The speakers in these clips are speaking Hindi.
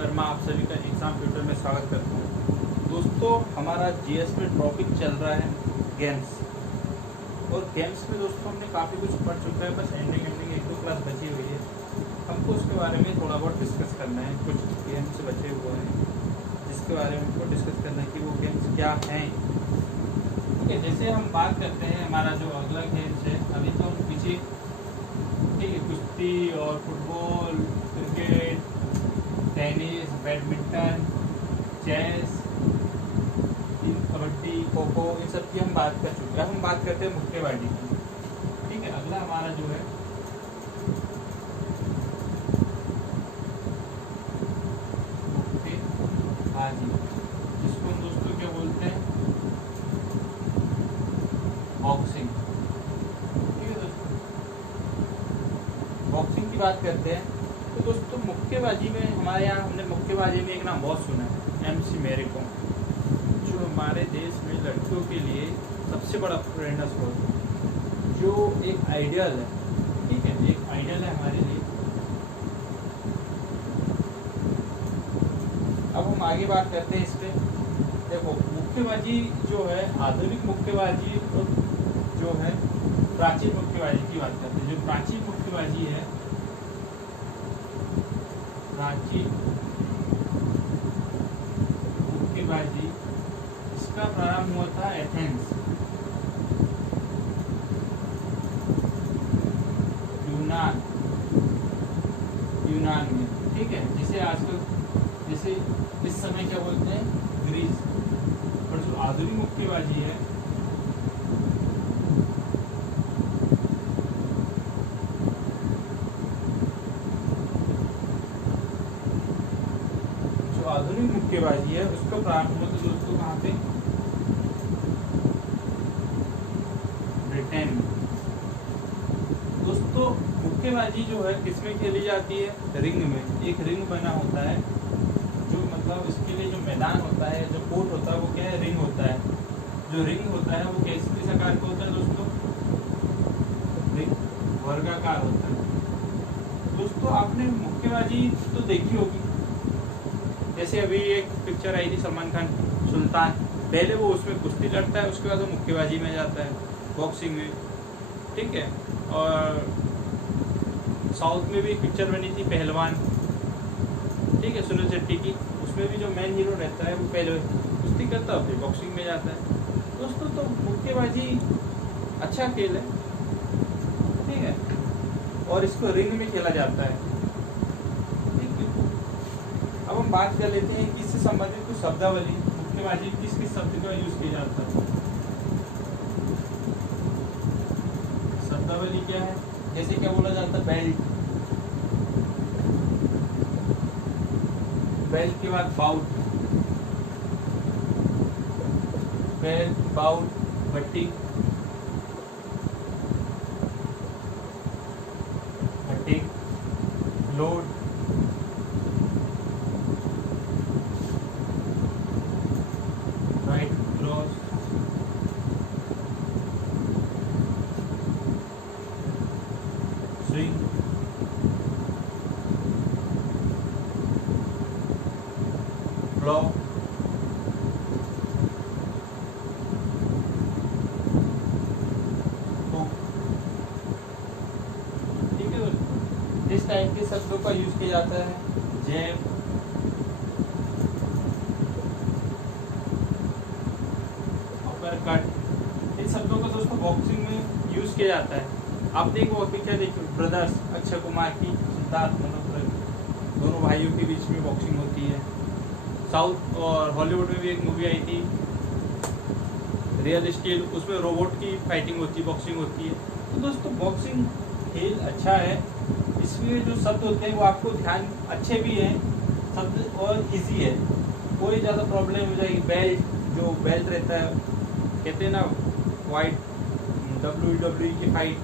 वर्मा आप सभी का एग्ज़ाम ट्यूटर में स्वागत करता हूँ। दोस्तों, हमारा जीएस में टॉपिक चल रहा है गेम्स, और गेम्स में दोस्तों हमने काफ़ी कुछ पढ़ चुका है, बस एंडिंग एक दो क्लास बची हुई है। हमको उसके बारे में थोड़ा बहुत डिस्कस करना है। कुछ गेम्स बचे हुए हैं जिसके बारे में हमको डिस्कस करना है कि वो गेम्स क्या हैं। ठीक है, जैसे हम बात करते हैं हमारा जो अगला गेम्स है, अभी तो हम पीछे ठीक है कुश्ती और football, cricket, tennis, badminton, chess, kabaddi, kho kho, इन सब की हम बात कर चुके हैं। अब हम बात करते हैं मुक्केबाजी की। ठीक है, अगला हमारा जो है मुक्केबाजी, जिसको हम दोस्तों क्या बोलते हैं, बॉक्सिंग। ठीक है दोस्तों, बॉक्सिंग की बात करते हैं। तो दोस्तों मुक्केबाजी में हमारे यहाँ हमने मुक्केबाजी में एक नाम बहुत सुना है, MC मैरी कॉम, जो हमारे देश में लड़कियों के लिए सबसे बड़ा प्रेरणा स्रोत है, जो एक आइडियल है। ठीक है, एक आइडियल है हमारे लिए। अब हम आगे बात करते हैं इस पे। देखो, मुक्केबाजी जो है, आधुनिक मुक्केबाजी और जो है प्राचीन मुक्केबाजी की बात करते हैं। जो प्राचीन मुक्केबाजी है, प्राचीन मुक्केबाजी, इसका प्रारंभ हुआ था एथेंस, यूनान में। ठीक है, जिसे आजकल जैसे इस समय क्या बोलते हैं, ग्रीस। और जो आधुनिक मुक्केबाजी है, आधुनिक मुक्केबाजी है, उसका प्रारंभ हुआ तो दोस्तों कहाँ पे, ब्रिटेन में। दोस्तों मुक्केबाजी जो है किसमें खेली जाती है, रिंग में। एक रिंग बना होता है, जो मतलब इसके लिए जो मैदान होता है, जो कोर्ट होता है, वो क्या है, रिंग होता है। जो रिंग होता है वो किस आकार का होता है दोस्तों, रिंग वर्गाकार होता है। दोस्तों आपने मुक्केबाजी तो देखी होगी, जैसे अभी एक पिक्चर आई थी सलमान खान, सुल्तान। पहले वो उसमें कुश्ती लड़ता है, उसके बाद वो मुक्केबाजी में जाता है, बॉक्सिंग में। ठीक है, और साउथ में भी एक पिक्चर बनी थी पहलवान, ठीक है, सुनील शेट्टी की। उसमें भी जो मेन हीरो रहता है वो पहले कुश्ती करता है, फिर बॉक्सिंग में जाता है। दोस्तों तो मुक्केबाजी अच्छा खेल है, ठीक है, और इसको रिंग में खेला जाता है। अब हम बात कर लेते हैं कि इससे संबंधित कुछ शब्दावली। मुक्केबाजी किस किस शब्द का यूज किया जाता है, शब्दावली क्या है, जैसे क्या बोला जाता है, बेल्ट। बेल्ट के बाद बाउट, बेल्ट, बाउट, बट्टी, बट्टी, load, right cross, swing, block, hook. ठीक है दोस्तों, इस टाइप के शब्दों का यूज किया जाता है। जैब, कट, इन शब्दों का दोस्तों बॉक्सिंग में यूज किया जाता है। आप देखो अभी क्या देखो, ब्रदर्स, अक्षय कुमार की, सिद्धार्थ मल्होत्रा, दोनों भाइयों के बीच में बॉक्सिंग होती है। साउथ और हॉलीवुड में भी एक मूवी आई थी, रियल स्टील, उसमें रोबोट की फाइटिंग होती है, बॉक्सिंग होती है। तो दोस्तों बॉक्सिंग खेल अच्छा है, इसमें जो शब्द होते हैं वो आपको ध्यान अच्छे भी हैं शब्द, और इजी है, कोई ज़्यादा प्रॉब्लम हो जाएगी। बेल्ट, जो बेल्ट रहता है, कहते हैं ना वाइट, WWE की फाइट,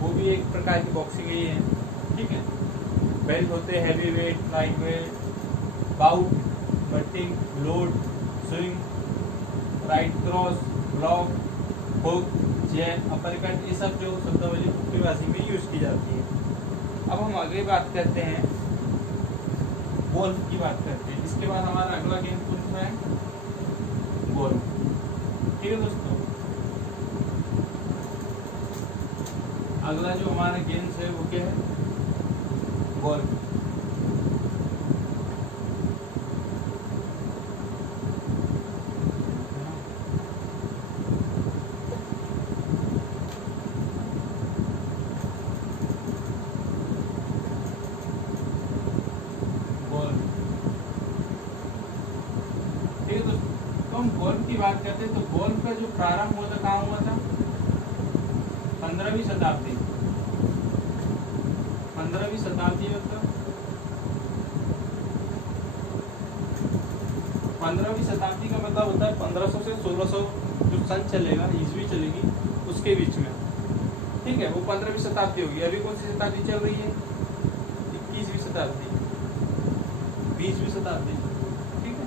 वो भी एक प्रकार की बॉक्सिंग ही है। ठीक है, बेल्ट होते हैं heavy weight, light weight, bout, butting, load, swing, right cross, block, hook, jab, uppercut, ये सब जो शब्दावली मुक्केबाजी में यूज की जाती है। अब हम आगे बात करते हैं गोल्फ की बात करते हैं। इसके बाद हमारा अगला गेम कौन सा है? गोल्फ। ठीक है दोस्तों, अगला जो हमारा गेम्स है वो क्या है? गोल्फ। गोल्फ की बात करते हैं तो गोल्फ का जो प्रारंभ हुआ था कहाँ हुआ था? 15वीं शताब्दी। 15वीं शताब्दी मतलब 15वीं शताब्दी का मतलब होता है 1500 से 1600 जो सन चलेगा, ईस्वी चलेगी, उसके बीच में। ठीक है, वो 15वीं शताब्दी होगी। अभी कौन सी शताब्दी चल रही है? 21वीं शताब्दी, 20वीं शताब्दी। ठीक है,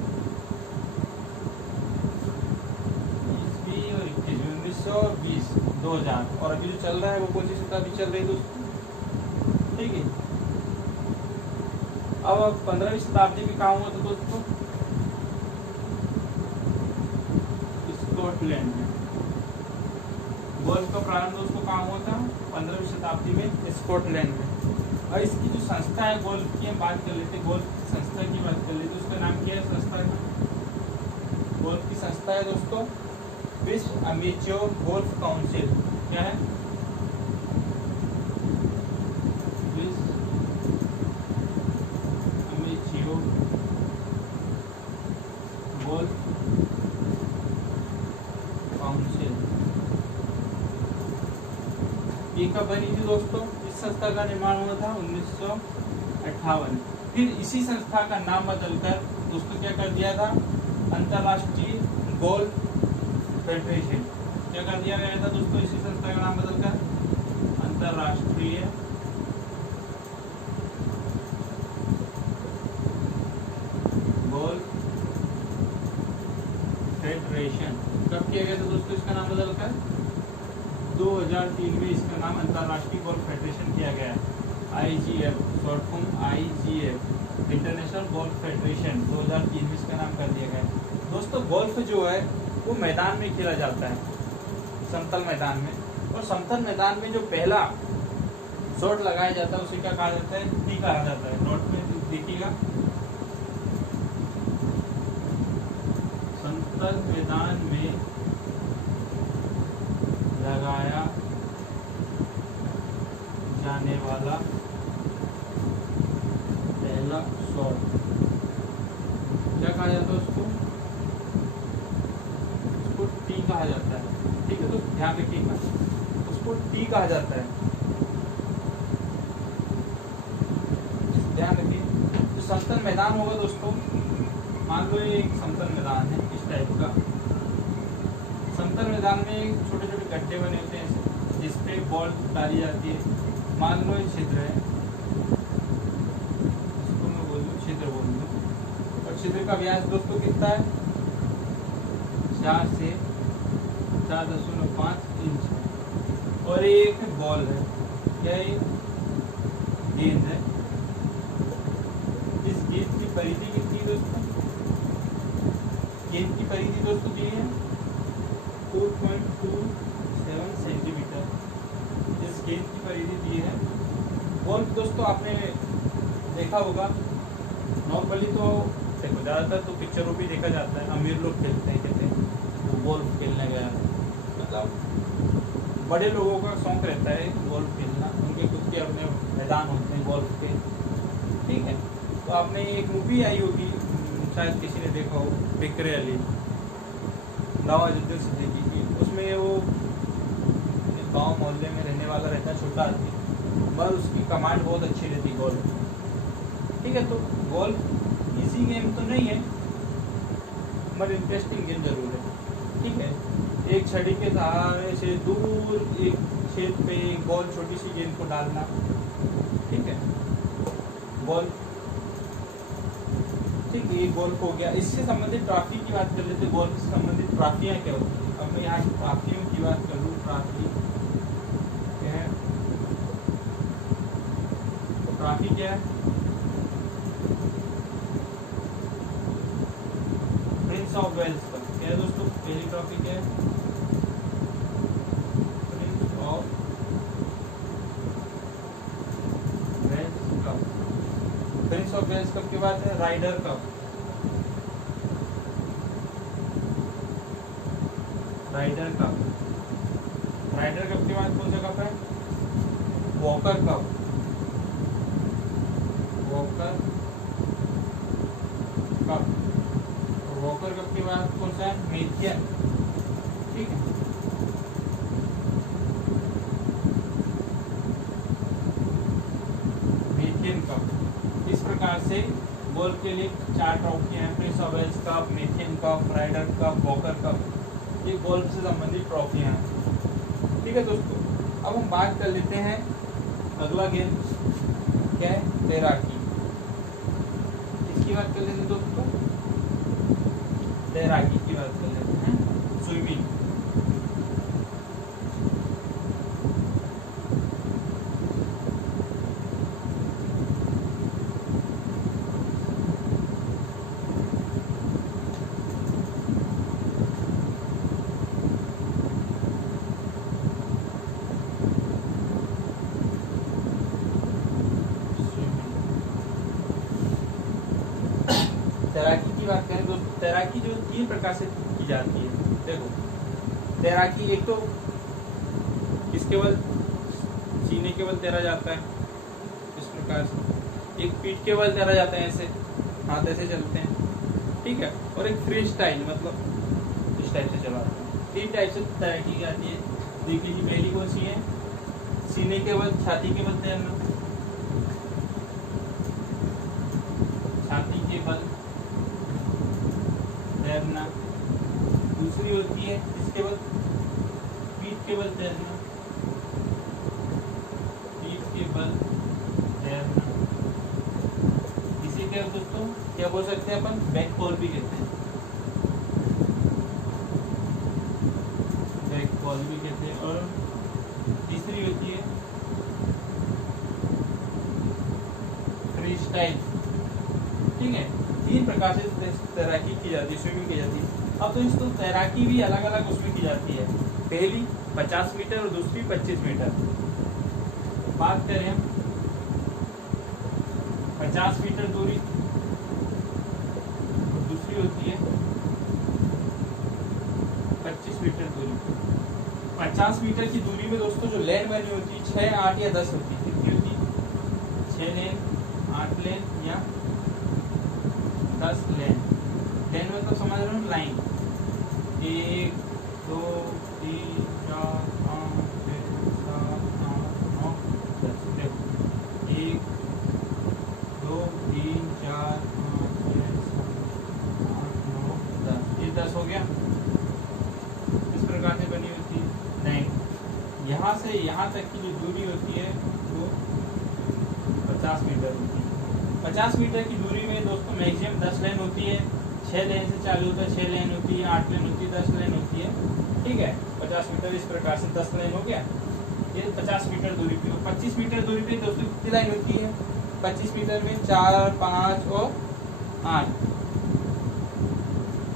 1920, 2000, और अभी जो चल रहा है वो कौन सी शताब्दी चल रही है दोस्तों? ठीक है, अब 15वीं शताब्दी में कहाँ हुआ था दोस्तों? स्कॉटलैंड में। गोल्फ का प्रारंभ दोस्तों कहाँ हुआ था? 15वीं शताब्दी में स्कॉटलैंड में। और इसकी जो संस्था है गोल्फ की, हम बात कर लेते हैं, गोल्फ की संस्था की बात कर लेते हैं। उसका नाम क्या है संस्था का? गोल्फ की संस्था है दोस्तों विश्व अमेच्योर गोल्फ काउंसिल। क्या है? विश्व अमेच्योर गोल्फ काउंसिल। ये कब बनी थी दोस्तों? इस संस्था का निर्माण हुआ था 1958। फिर इसी संस्था का नाम बदलकर दोस्तों क्या कर दिया था? अंतरराष्ट्रीय गोल्फ फेडरेशन। क्या कर दिया गया था दोस्तों इसी संस्था का नाम बदलकर? अंतरराष्ट्रीय गोल्फ फेडरेशन। कब किया गया था दोस्तों इसका नाम बदलकर? 2003 में इसका नाम अंतरराष्ट्रीय गोल्फ फेडरेशन किया गया है। IGF, short form IGF, international golf federation. 2003 में इसका नाम कर दिया गया है। दोस्तों गोल्फ जो है वो मैदान में खेला जाता है, समतल मैदान में। और समतल मैदान में जो पहला शॉट लगाया जाता है उसे क्या कहा जाता है? टी कहा जाता है। नोट में देखिएगा, समतल मैदान में लगाया जाने वाला पहला शॉट क्या कहा जाता है? उसको टी कहा जाता है। ठीक है, तो ध्यान रखिएगा, उसको टी कहा जाता है। ध्यान रखिए, जो समतल मैदान होगा दोस्तों, मान लो ये एक समतल मैदान है इस टाइप का। समतल मैदान में छोटे छोटे गड्ढे बने होते हैं जिसपे बॉल डाली जाती है। मान लो ये छिद्र है, इसको मैं बोल दूँ छिद्र बोल दूँ, और छिद्र का व्यास दोस्तों कितना है? 4 से 4.5 इंच। और एक बॉल है, क्या ये गेंद है। इस गेंद की परिधि कितनी है दोस्तों? गेंद की परिधि दोस्तों दी है 4.27 सेंटीमीटर। इस गेंद की परिधि दी है। गोल्फ दोस्तों आपने देखा होगा, नॉर्मली तो देखो ज़्यादातर तो पिक्चरों भी देखा जाता है, अमीर लोग खेलते हैं, कहते हैं वो गोल्फ खेलने गया। मतलब बड़े लोगों का शौक रहता है गोल्फ खेलना, उनके खुद के अपने मैदान होते हैं गोल्फ के। ठीक है, तो आपने एक मूवी आई होगी, शायद किसी ने देखा हो, बिकरे अली, नवाजुद्दीन सिद्दीकी की। उसमें वो गांव मोहल्ले में रहने वाला रहता है, छोटा आदमी, पर उसकी कमांड बहुत अच्छी रहती गोल्फ। ठीक है, तो गोल्फ इजी गेम तो नहीं है मगर इंटरेस्टिंग गेम जरूर है। ठीक है, एक छड़ी के सहारे से दूर एक छेद पे बॉल, छोटी सी गेंद को डालना। ठीक है, बॉल, ठीक है, ये गोल्फ हो गया। इससे संबंधित ट्रॉफी की बात कर लेते हैं। गोल्फ से संबंधित ट्रॉफियाँ क्या होती है? अब मैं यहाँ ट्रॉफियों की बात कर लूँ। ट्रॉफी क्या है? प्रिंस ऑफ वेल्स कप क्या है दोस्तों? पहली ट्रॉफी क्या है? Prince of Wales cup. Prince of Wales cup के बाद है Ryder cup. Rider cup. Rider cup के बाद कौन सा कप है? Walker cup. Walker cup. Walker cup के बाद कौन सा है? मेथियन। ठीक है, मेथियन कप। इस प्रकार से गोल्फ के लिए 4 ट्रॉफियां हैं, प्रिंस ऑफ वेल्स कप, मेथियन cup, rider cup, Walker cup. ये गोल्फ से संबंधित ट्रॉफियां हैं। ठीक है दोस्तों, अब हम बात कर लेते हैं अगला गेम क्या है? तैराकी। इसकी बात कर लेते हैं दोस्तों, तैराकी की बात कर लेते हैं, स्विमिंग। तैराकी की बात करें दोस्तों, तैराकी जो 3 प्रकार से की जाती है। देखो, तैराकी एक तो इस केवल सीने केवल तैरा जाता है इस प्रकार से, एक पीठ केवल तैरा जाता है ऐसे, हाथ ऐसे चलते हैं। ठीक है, और एक फ्री स्टाइल मतलब इस टाइप से चलाते हैं। 3 टाइप से तैराकी की जाती है। देखिए जी, पहली कौन सी है? सीने केवल, छाती केवल तैरना, छाती केवल तैरना। दूसरी होती है इसके बाद पीठ के बल तैरना, पीठ के बल तैरना। इसी के दोस्तों क्या बोल सकते हैं अपन? बैक कॉल भी कहते हैं, बैक कॉल भी कहते हैं। और तीसरी होती है फ्री स्टाइल। ठीक है, 3 प्रकार से तैराकी की जाती है, स्विमिंग की जाती है। अब तो इसको तैराकी भी अलग अलग उसमें की जाती है। पहली 50 मीटर और दूसरी 25 मीटर। बात करें 50 मीटर दूरी, दूसरी होती है 25 मीटर दूरी। 50 मीटर की दूरी में दोस्तों जो लेन बनी होती है 6, 8 या 10 होती है। कितनी होती है? 6 लेन, 8 लेन या 10 लेन। लेन में तो समझ रहे हो, लाइन। 1 2 3 4 5 6 7 8 9 10। देखो 1 2 3 4 5 6 7 8 9 10। ये 10 हो गया। इस प्रकार से बनी होती है। नहीं, यहाँ से यहाँ तक की जो दूरी होती है वो 50 मीटर होती है। 50 मीटर की दूरी में दोस्तों मैक्सिमम 10 लेन होती है। 6 लेन से चालू होता है, 6 लेन होती है, 8 लेन होती है, 10 लेन होती है। ठीक है, 50 मीटर इस प्रकार से 10 लेन हो गया। ये 50 मीटर दूरी पे। 25 मीटर दूरी पे दोस्तों कितनी लाइन होती है? 25 मीटर में 4, 5 और 8,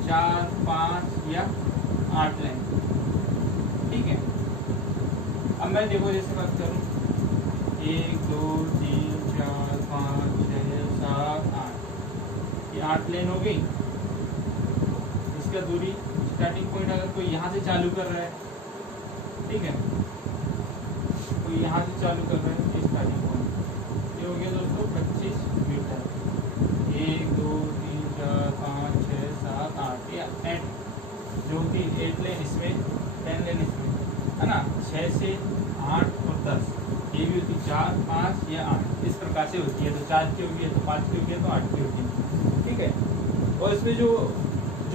4, 5 या 8 लाइन। ठीक है, अब मैं देखो जैसे बात करूँ 1 2 3 4 5 6 7 8, ये 8 लेन हो गई। इसका दूरी स्टार्टिंग पॉइंट अगर कोई यहाँ से चालू कर रहा है, ठीक है, कोई यहाँ से चालू कर रहा है स्टार्टिंग पॉइंट, ये हो गया दोस्तों 25 मीटर। 1 2 3 4 5 6 7 8, या 8 जो होती है 8 लेन इसमें, 10 लेन इसमें, है ना। 6 से 8 और 10, ये भी होती 4, 5 या 8 इस प्रकार से होती है। तो 4 की होगी तो 5 की होगी तो 8 की होगी। ठीक है, और इसमें जो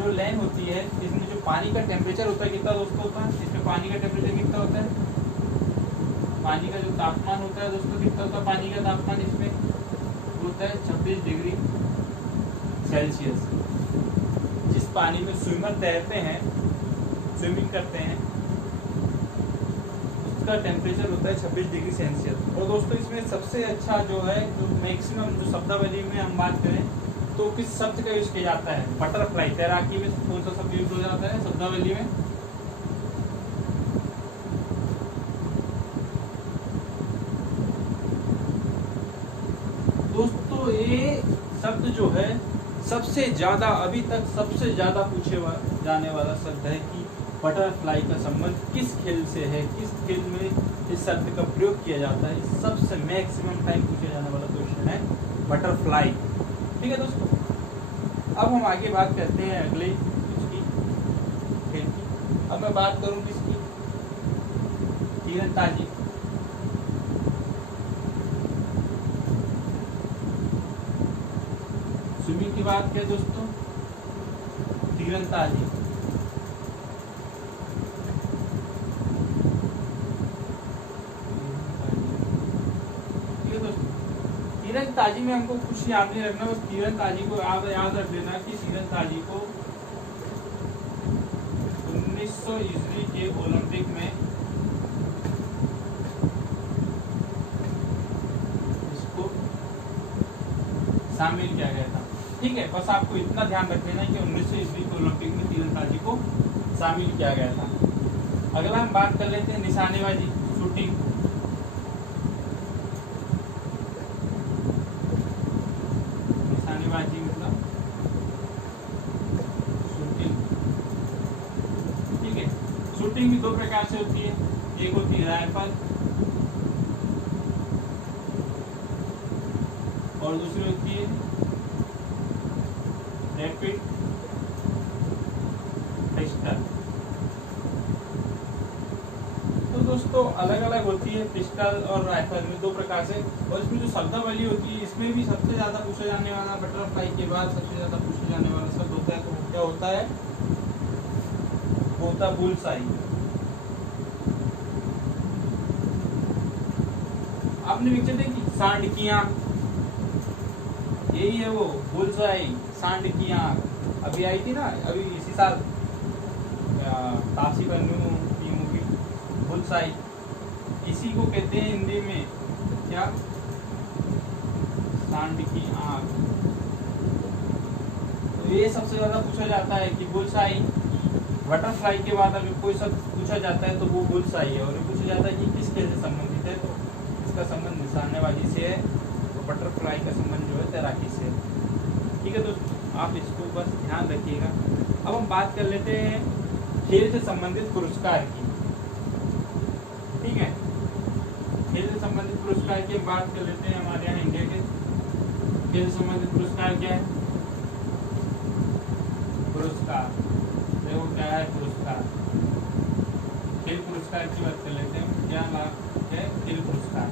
लेन होती है, इसमें जो पानी का टेम्परेचर होता है कितना दोस्तों होता है? इसमें पानी का टेम्परेचर कितना होता है? पानी का जो तापमान होता है दोस्तों कितना होता है? पानी का तापमान इसमें होता है 26 डिग्री सेल्सियस। जिस पानी में स्विमर तैरते हैं, स्विमिंग करते हैं, उसका टेम्परेचर होता है 26 डिग्री सेल्सियस। और दोस्तों इसमें सबसे अच्छा जो है, जो मैक्सिमम जो शब्दावली में हम बात करें तो किस शब्द का यूज किया जाता है? बटरफ्लाई। तैराकी में कौन सा शब्द यूज हो जाता है शब्दावली में? दोस्तों ये शब्द जो है सबसे ज्यादा अभी तक सबसे ज्यादा पूछे जाने वाला शब्द है कि बटरफ्लाई का संबंध किस खेल से है, किस खेल में इस शब्द का प्रयोग किया जाता है। सबसे मैक्सिमम टाइम पूछे जाने वाला क्वेश्चन है बटरफ्लाई। ठीक है दोस्तों, अब हम आगे बात करते हैं अगले इसकी खेल की। अब मैं बात करूं किसकी? तीरंदाजी। स्विमिंग की बात करें दोस्तों, तीरंदाजी। ठीक है दोस्तों, तीरंदाजी में हमको कुछ याद नहीं रखना, बस तीरंदाजी को याद रख लेना कि तीरंदाजी को 1900 ईस्वी के ओलंपिक में इसको शामिल किया गया था। ठीक है, बस आपको इतना ध्यान रख लेना कि 1900 ईस्वी के ओलंपिक में तीरंदाजी को शामिल किया गया था। अगला हम बात कर लेते हैं निशानेबाजी, शूटिंग। निशानेबाजी मतलब शूटिंग। ठीक है, शूटिंग भी दो प्रकार से होती है, एक होती है राइफल और दूसरी होती है रैपिड पिस्टल। तो दोस्तों अलग अलग होती है पिस्टल और राइफल में दो प्रकार से। और इसमें जो शब्दावली होती है इसमें भी सबसे ज्यादा पूछा जाने वाला, बटरफ्लाई के बाद सबसे ज्यादा पूछा जाने वाला शब्द होता है, तो क्या होता है? वो होता है बुलसाई। आपने पिक्चर देखी सांड, यही है वो बुलसाई, सांड की आंख। अभी आई थी ना, अभी इसी साल तापसी पन्नू की मूवी बुलसाई। इसी को कहते हैं हिंदी में क्या? सांड की आंख। तो ये सबसे ज्यादा पूछा जाता है कि बुलसाई। बटरफ्लाई के बाद अगर कोई शब्द पूछा जाता है तो वो बुलसाई है। और ये पूछा जाता है कि किस खेल से संबंधित है, तो इसका संबंध निशानेबाजी से है। तो बटरफ्लाई का संबंध जो है तैराकी से है। ठीक है दोस्तों, आप इसको बस ध्यान रखिएगा। अब हम बात कर लेते हैं खेल से संबंधित पुरस्कार की। ठीक है, खेल से संबंधित पुरस्कार की बात कर लेते हैं। हमारे यहाँ इंडिया के खेल से संबंधित पुरस्कार क्या है? पुरस्कार देखो क्या है पुरस्कार। खेल पुरस्कार की बात कर लेते हैं। क्या लाभ है खेल पुरस्कार?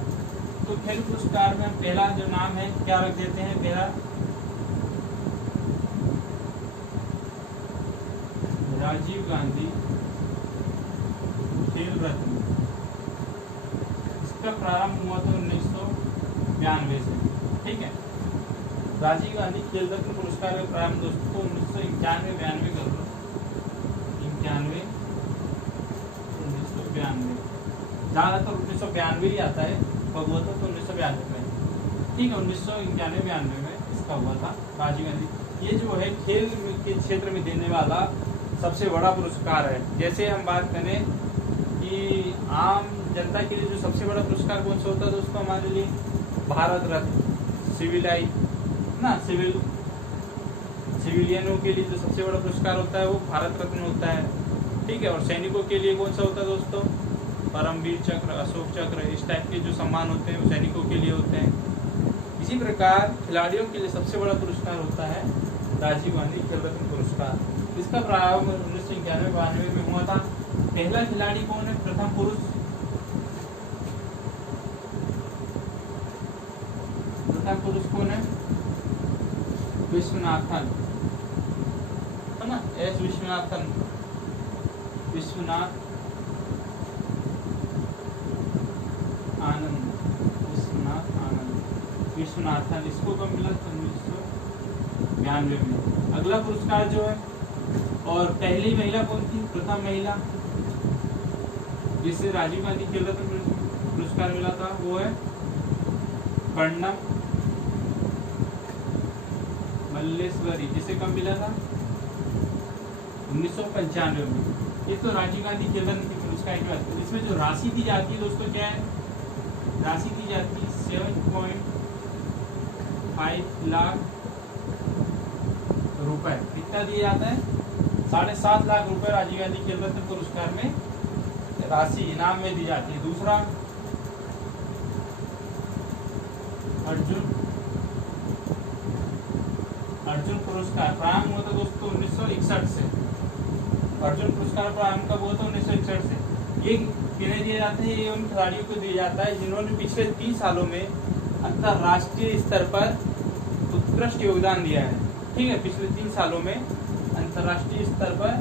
तो खेल पुरस्कार में पहला जो नाम है क्या रख देते हैं? पहला राजीव गांधी खेल रत्न। इसका प्रारंभ हुआ था 1992 से। ठीक है, राजीव गांधी खेल रत्न पुरस्कार का प्रारंभ दोस्तों 1991-92 कर लो, 91-1992। ज्यादातर 1992 ही आता है, कब हुआ था? तो 1992 में। ठीक है, 1991-92 में इसका हुआ था राजीव गांधी। ये जो है खेल के क्षेत्र में देने वाला सबसे बड़ा पुरस्कार है। जैसे हम बात करें कि आम जनता के लिए जो सबसे बड़ा पुरस्कार कौन सा होता है दोस्तों? हमारे लिए भारत रत्न, सिविलियनों के लिए जो सबसे बड़ा पुरस्कार होता है वो भारत रत्न होता है। ठीक है, और सैनिकों के लिए कौन सा होता है दोस्तों? परमवीर चक्र, अशोक चक्र। इस टाइप के जो सम्मान होते हैं वो सैनिकों के लिए होते हैं। इसी प्रकार खिलाड़ियों के लिए सबसे बड़ा पुरस्कार होता है राजीव गांधी खेल रत्न पुरस्कार। इसका प्रारंभ 1991-92 में हुआ था। पहला खिलाड़ी कौन है? प्रथम पुरुष कौन है? विश्वनाथन, है ना? एस विश्वनाथन, विश्वनाथ आनंद, विश्वनाथन। इसको कब मिला? 1992 में। अगला पुरस्कार जो है, और पहली महिला कौन थी? प्रथम महिला जिसे राजीव गांधी खेल रत्न पुरस्कार मिला था वो है कर्णम मल्लेश्वरी, जिसे कब मिला था? 1995 में। ये तो राजीव गांधी खेल रत्न पुरस्कार की बात है। इसमें जो राशि दी जाती है दोस्तों क्या है? राशि दी जाती है 7.5 लाख रुपए। कितना दिया जाता है? 7.5 लाख रुपए राजीव गांधी खेल रत्न पुरस्कार में राशि इनाम में दी जाती है। दूसरा अर्जुन पुरस्कार प्रारंभ हुआ था दोस्तों 1961 से। अर्जुन पुरस्कार प्रारंभ कब हुआ था? 1961 से। ये किन्हें दिया जाता है? ये उन खिलाड़ियों को दिया जाता है जिन्होंने पिछले 30 सालों में अंतरराष्ट्रीय स्तर पर उत्कृष्ट योगदान दिया है। ठीक है, पिछले 3 सालों में अंतरराष्ट्रीय स्तर पर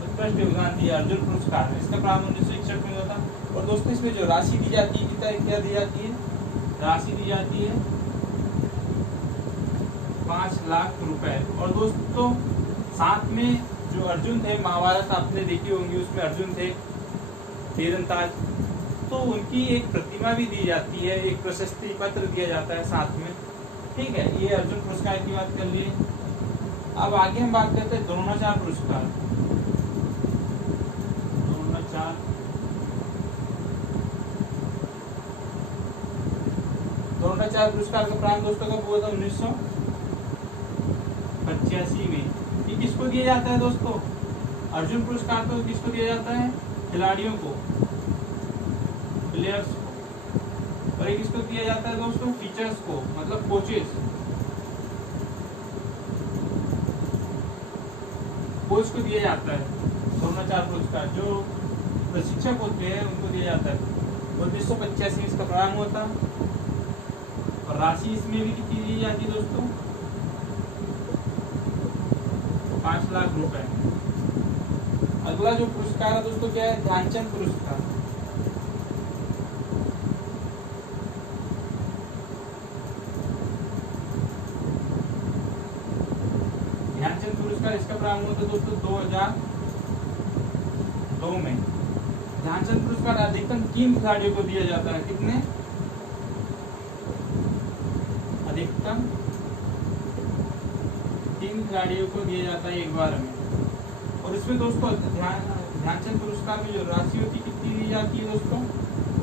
उत्कृष्ट योगदान दिया अर्जुन पुरस्कार में। इसका प्रारंभ 1961 में हुआ था। और दोस्तों इसमें जो राशि दी जाती है कितना क्या दी जाती है? राशि दी जाती है 5 लाख रुपए। और दोस्तों साथ में जो अर्जुन थे, महाभारत आपने देखी होंगी, उसमें अर्जुन थे तीरंदाज, तो उनकी एक प्रतिमा भी दी जाती है, एक प्रशस्ति पत्र दिया जाता है साथ में। ठीक है, ये अर्जुन पुरस्कार की बात कर लिए। अब आगे हम बात करते हैं द्रोणाचार्य पुरस्कार। द्रोणाचार्य पुरस्कार का प्रारंभ दोस्तों कब हुआ था? 1985 में। ये किसको दिया जाता है दोस्तों? अर्जुन पुरस्कार तो किसको दिया जाता है? खिलाड़ियों को, प्लेयर्स को। और ये किसको दिया जाता है दोस्तों? टीचर्स को, मतलब कोचेस, कोच को दिया जाता है द्रोणाचार्य पुरस्कार। जो प्रशिक्षक होते हैं उनको दिया जाता है। 1985 में इसका प्रारंभ हुआ था। और राशि इसमें भी कितनी दी जाती है दोस्तों? 5 लाख रुपए। अगला जो पुरस्कार है दोस्तों क्या है? ध्यानचंद पुरस्कार। ध्यानचंद पुरस्कार इसका प्रारंभ हुआ था दोस्तों 2002 में। ध्यानचंद पुरस्कार अधिकतम 3 खिलाड़ियों को दिया जाता है। कितने? अधिकतम 3 खिलाड़ियों को दिया जाता है एक बार में। और इसमें दोस्तों ध्यानचंद पुरस्कार में जो राशि होती है कितनी दी जाती है दोस्तों?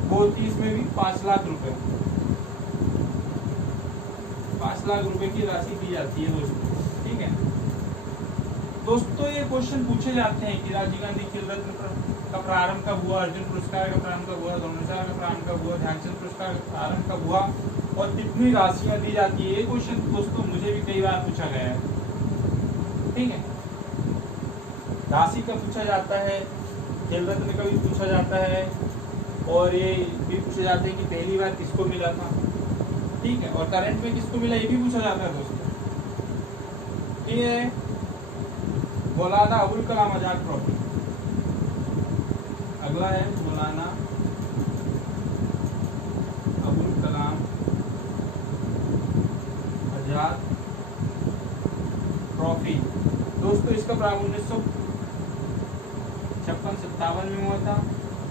वो होती है इसमें भी 5 लाख रुपए। 5 लाख रुपए की राशि दी जाती है दोस्तों। ठीक है दोस्तों, ये क्वेश्चन पूछे जाते हैं कि राजीव गांधी खेल रत्न का प्रारंभ कब हुआ, अर्जुन पुरस्कार का प्रारंभ कब हुआ, द्रोणाचार्य का प्रारंभ कब हुआ, ध्यानचंद पुरस्कार का प्रारंभ कब हुआ और कितनी राशियां दी जाती है। ये क्वेश्चन दोस्तों मुझे भी कई बार पूछा गया है। ठीक है, राशि का पूछा जाता है, खेल रत्न का भी पूछा जाता है, और ये भी पूछा जाता है कि पहली बार किसको मिला था। ठीक है, और करंट में किसको मिला ये भी पूछा जाता है दोस्तों। ठीक है, मौलाना अबुल कलाम आजाद ट्रॉफी। अगला है मौलाना अबुल कलाम आजाद ट्रॉफी। दोस्तों इसका प्रारंभ 1956-57 में हुआ था।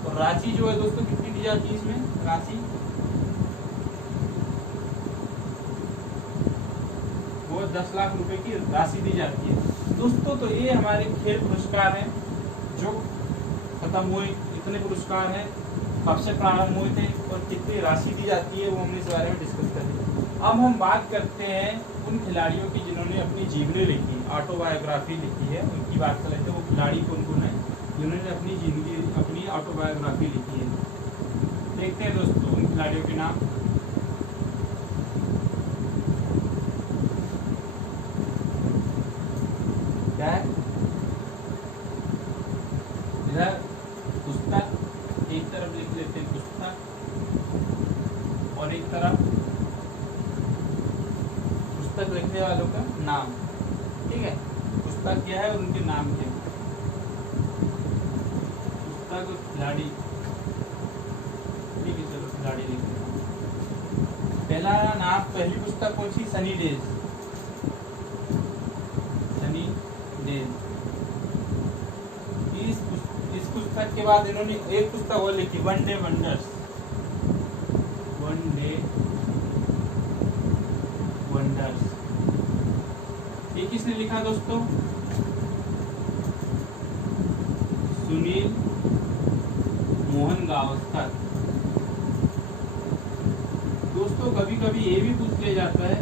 और राशि जो है दोस्तों कितनी दी जाती है इसमें? राशि वो 10 लाख रुपए की राशि दी जाती है दोस्तों। तो ये हमारे खेल पुरस्कार हैं जो खत्म हुए। इतने पुरस्कार हैं, कब से प्रारंभ हुए थे और कितनी राशि दी जाती है वो हमने इस बारे में डिस्कस कर लिया। अब हम बात करते हैं उन खिलाड़ियों की जिन्होंने अपनी जीवनी लिखी, ऑटोबायोग्राफी लिखी है, उनकी बात कर लेते हैं। वो खिलाड़ी कौन-कौन है जिन्होंने अपनी जिंदगी, अपनी ऑटोबायोग्राफी लिखी है। देखते हैं दोस्तों उन खिलाड़ियों के नाम। क्या है? इधर पुस्तक, एक तरफ लिख लेते हैं पुस्तक और एक तरफ पुस्तक लिखने वालों का नाम। ठीक है, पुस्तक क्या है और उनके नाम क्या है। पुस्तक और खिलाड़ी। ठीक है, चलो खिलाड़ी लिखते हैं। पहला नाम, पहली पुस्तक कौन सी? सनी डेज। सनी डेज। इस पुस्तक के बाद इन्होंने एक पुस्तक और लिखी, one day wonders. One day wonders. ये किसने लिखा दोस्तों? सुनील मोहन गावस्कर। दोस्तों कभी कभी ये भी पूछ लिया जाता है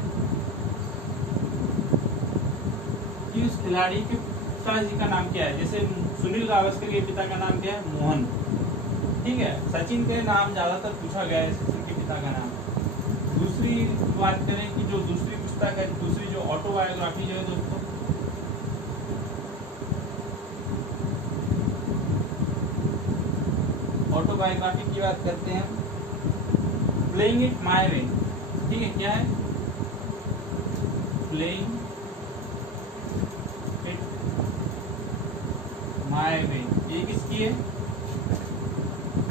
कि उस खिलाड़ी के पिताजी का नाम क्या है। जैसे सुनील गावस्कर के पिता का नाम क्या है? मोहन। ठीक है, सचिन के नाम ज्यादातर पूछा गया है, सचिन के पिता का नाम। दूसरी बात करें कि जो दूसरी पुस्तक है, दूसरी जो ऑटोबायोग्राफी जो है दोस्तों, ऑटोबायोग्राफी की बात करते हैं, प्लेइंग इट माय वे। ठीक है, क्या है? Playing it my way. ये किसकी है?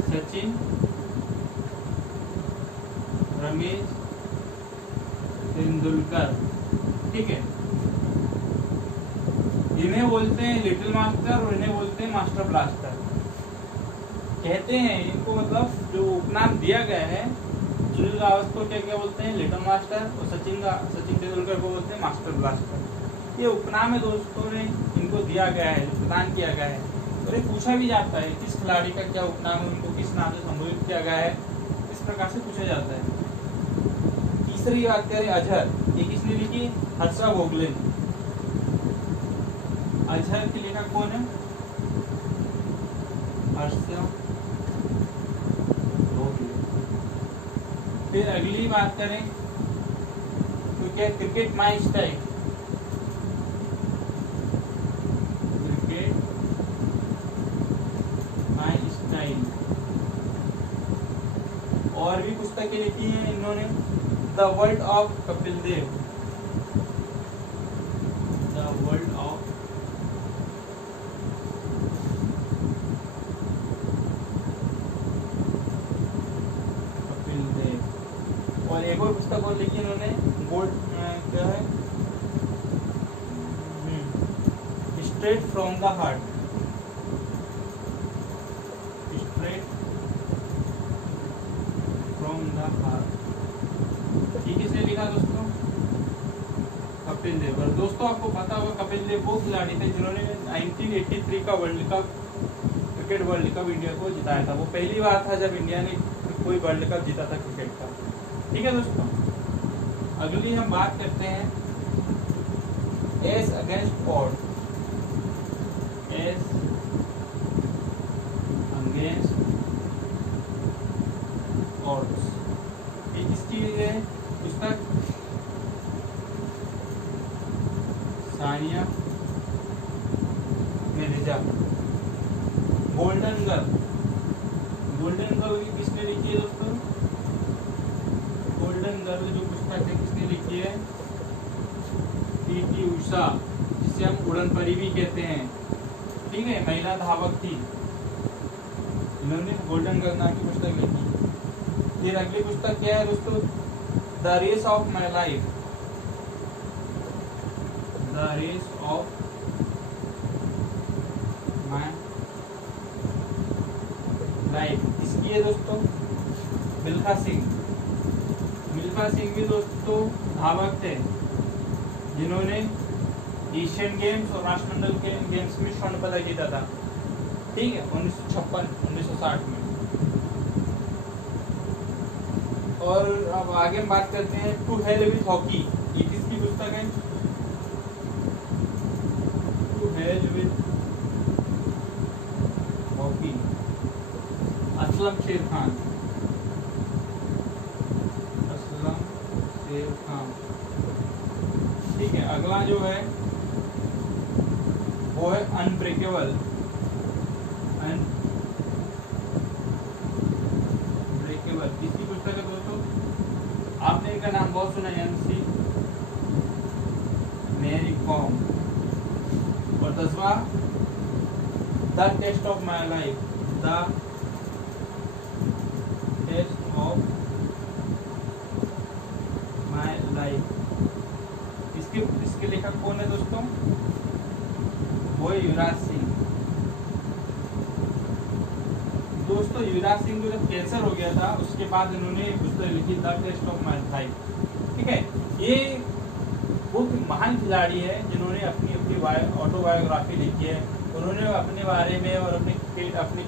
सचिन, रमेश तेंदुलकर। ठीक है, इन्हें बोलते हैं लिटिल मास्टर और इन्हें बोलते हैं मास्टर ब्लास्टर। कहते हैं इनको, मतलब जो उपनाम दिया गया है, सुनील गावस्कर को क्या बोलते हैं? लिटिल मास्टर, और सचिन तेंदुलकर को बोलते हैं मास्टर ब्लास्टर। ये उपनाम है दोस्तों ने इनको दिया गया है, प्रदान किया गया है। और ये पूछा भी जाता है किस खिलाड़ी का क्या उपनाम है, उनको किस नाम से संबोधित किया गया है, इस प्रकार से पूछा जाता है। तीसरी बात करें अजहर, ये किसने लिखी? हर्षा भोगले ने। अजहर के लेखक कौन है? हर्षा भोगले। फिर अगली बात करें तो क्या? Cricket my style. Cricket my style. और भी पुस्तकें लिखी हैं इन्होंने, the world of Kapil Dev. The world of Kapil Dev. और एक और पुस्तक और लिखी इन्होंने, गोल्ड क्या है? Straight from the heart. Straight from the heart. ये किसने लिखा दोस्तों? कपिल देव। और दोस्तों आपको पता होगा कपिल देव वो खिलाड़ी थे जिन्होंने 1983 का world cup, cricket world cup India को जिताया था। वो पहली बार था जब इंडिया ने कोई वर्ल्ड कप जीता था क्रिकेट का। ठीक है दोस्तों, अगली हम बात करते हैं S against odds. S against odds, ये किसकी है पुस्तक? Sania Mirza. Golden girl. Golden girl किसने लिखी है दोस्तों? गोल्डन गर्ल जो पुस्तक है किसने लिखी है? पीटी उषा, जिसे हम उड़न परी भी कहते हैं। ठीक है, महिला धावक थी, इन्होंने गोल्डन गर्ल नाम की पुस्तक लिखी। फिर अगली पुस्तक क्या है दोस्तों? The race of my life. The race of my life किसकी है दोस्तों? मिल्खा सिंह। मिल्खा सिंह भी दोस्तों धावक थे जिन्होंने एशियन गेम्स और राष्ट्रमंडल के गेम्स में स्वर्ण पदक जीता था। ठीक है, 1956-1960 में। और अब आगे हम बात करते हैं टू हेल विथ हॉकी। ये किसकी पुस्तक है? To hell with hockey, Aslam Sher Khan. Aslam Sher Khan. ठीक है, अगला जो है वो है अनब्रेकेबल। अनब्रेकेबल किसकी पुस्तक है दोस्तों? आपने इनका नाम बहुत सुना है, MC मैरी कॉम। और 10वां the test of my life. The test of my life, इसके लेखक कौन है दोस्तों? वो है युवराज सिंह। दोस्तों युवराज सिंह को जब कैंसर हो गया था उसके बाद इन्होंने पुस्तक लिखी the test of my life. ठीक है, ये बहुत महान खिलाड़ी है जिन्होंने अपनी अपनी ऑटोबायोग्राफी लिखी है। उन्होंने अपने बारे में और अपने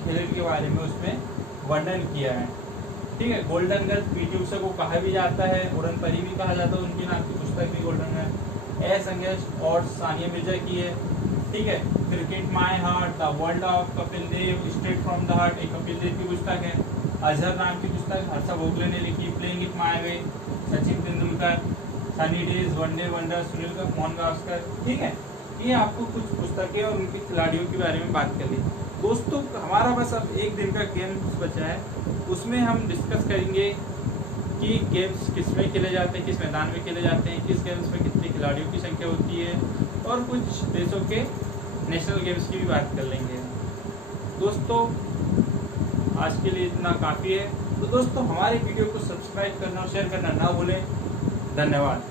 खेल के बारे में उसमें वर्णन किया है। ठीक है, गोल्डन गर्ल पीटी उषा को कहा भी जाता है, उड़न परी भी कहा जाता है, उनके नाम की पुस्तक भी गोल्डन गर्ल। संघर्ष और सानिया मिर्जा की है। ठीक है, cricket my heart, the world of Kapil Dev, straight from the heart, एक कपिल देव की पुस्तक है। अजहर नाम की पुस्तक हर्षा भोगले ने लिखी। Playing it my way, Sachin Tendulkar. Sunny days, one day wonder, Sunil Mohan Gavaskar. ठीक है, ये आपको कुछ पुस्तकें और उनके खिलाड़ियों के बारे में बात कर ली। दोस्तों हमारा बस अब एक दिन का गेम्स बचा है, उसमें हम डिस्कस करेंगे कि गेम्स किस में खेले जाते हैं, किस मैदान में खेले जाते हैं, किस गेम्स में कितने खिलाड़ियों की संख्या होती है, और कुछ देशों के नेशनल गेम्स की भी बात कर लेंगे। दोस्तों आज के लिए इतना काफ़ी है। तो दोस्तों हमारे वीडियो को सब्सक्राइब करना और शेयर करना ना भूलें। धन्यवाद।